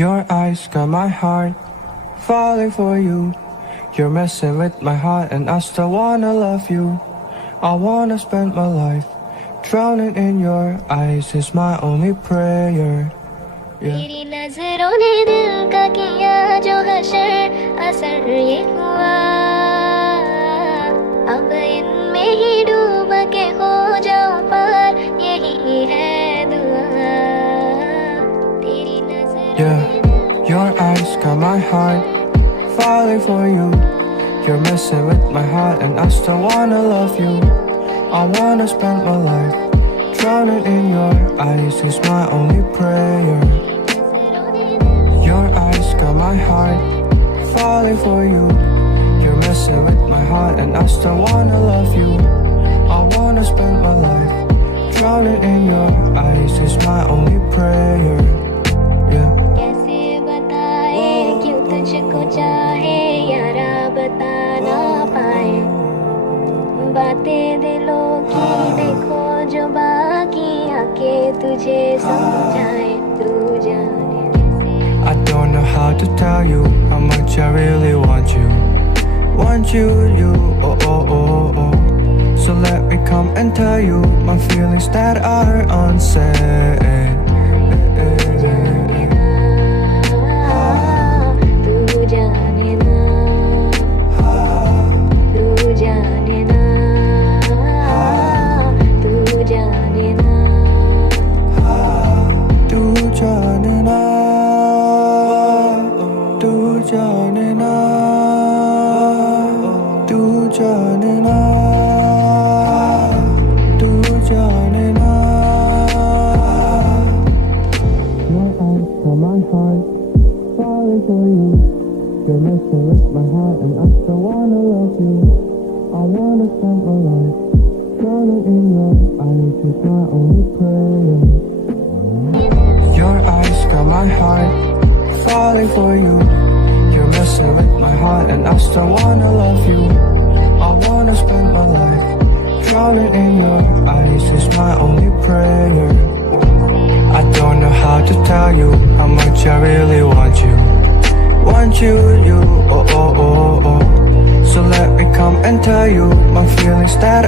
Your eyes got my heart falling for you. You're messing with my heart and I still wanna love you. I wanna spend my life drowning in your eyes is my only prayer. तेरी नजरों ने दिल का किया जो हशर असर ये हुआ अब इनमें ही डूब के हो जाऊं पार यही है दुआ तेरी नजरों Your eyes got my heart falling for you. You're messing with my heart and I still wanna love you. I wanna spend my life drowning in your eyes is my only prayer. Your eyes got my heart falling for you. You're messing with my heart and I still wanna love you. I wanna spend my life drowning in your eyes is my only prayer. Yeah. कैसे बताए क्यों तुझको चाहे यारा बता ना पाए बातें दिलों की देखो जो बाकी आके तुझे समझाए तू जाने I don't know how to tell you how much I really want you. Want you, oh oh oh oh. So let me come and tell you my feelings that are unsaid. तू जाने ना तू जाने ना तू जाने ना तू जाने ना तू जाने ना तू जाने ना तू जाने ना My heart falling for you. You're messing with my heart and I still wanna love you. I wanna spend my life drowning in your eyes is my only prayer. Your eyes got my heart falling for you. You're messing with my heart and I still wanna love you. I wanna spend my life drowning in your eyes is my only prayer. I don't know how to tell you how much I really want you. Want you, oh oh oh oh. So let me come and tell you my feelings that